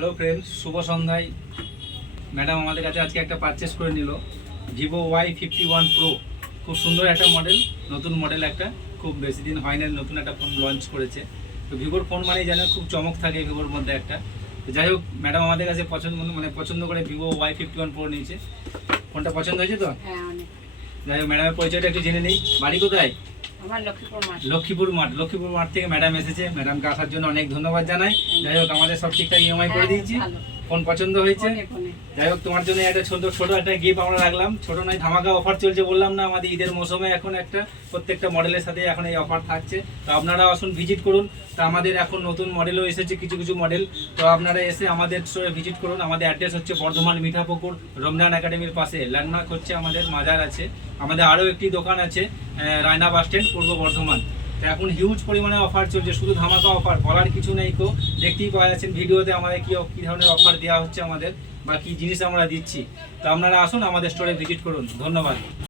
Hello friends, শুভ সন্ধ্যায়। Madam আমাদের কাছে আজকে একটা পারচেস করে নিল ভিভো Y51 প্রো। খুব সুন্দর একটা মডেল, নতুন মডেল একটা, খুব বেশি দিন হয় না নতুন একটা ফোন লঞ্চ করেছে। তো ভিভোর ফোন মানেই জানেন খুব চমক থাকে ভিভোর মধ্যে একটা। তো যাই হোক, ম্যাডাম আমাদের কাছে পছন্দ করে ভিভো Y51 প্রো নিয়েছে। ফোনটা পছন্দ হয়েছে তো? হ্যাঁ, অনেক। যাই হোক, ম্যাডামের পরিচয়টা একটু জেনে নিই। বাড়ি কোথায়? আমার লক্ষ্মীপুর মাঠ। লক্ষ্মীপুর মাঠ থেকে ম্যাডাম এসেছে। ম্যাডামকে আসার জন্য অনেক ধন্যবাদ জানাই। যাই হোক, আমাদের সব ঠিকঠাক ইএমআই করে দিয়েছি। ভালো। ফোন পছন্দ হয়েছে। অনেক। যাই হোক, তোমার জন্য একটা ছোট একটা গিফট আমরা রাখলাম। ছোট নয়, ধামাকা অফার চলছে বললাম না, আমাদের ঈদের মৌসুমে এখন একটা প্রত্যেকটা মডেলের সাথে এখন এই অফার থাকছে। তো আপনারা আসুন, ভিজিট করুন। তো আমাদের এখন নতুন মডেলও এসেছে, কিছু মডেল। তো আপনারা এসে আমাদের স্টোরে ভিজিট করুন। আমাদের অ্যাড্রেস হচ্ছে বর্ধমান মিঠাপুকুর রমজান একাডেমির পাশে। ল্যান্ডমার্ক হচ্ছে আমাদের মাজার আছে। আমাদের আরও একটি দোকান আছে রায়না বাস স্ট্যান্ড, পূর্ব বর্ধমান। তো এখন হিউজ পরিমাণে অফার চলছে, শুধু ধামাকা অফার, বলার কিছু নেই। তো দেখতেই পাওয়া যাচ্ছেন ভিডিওতে আমাদের কী ধরনের অফার দেওয়া হচ্ছে আমাদের, বা কী জিনিস আমরা দিচ্ছি। তো আপনারা আসুন, আমাদের স্টোরে ভিজিট করুন। ধন্যবাদ।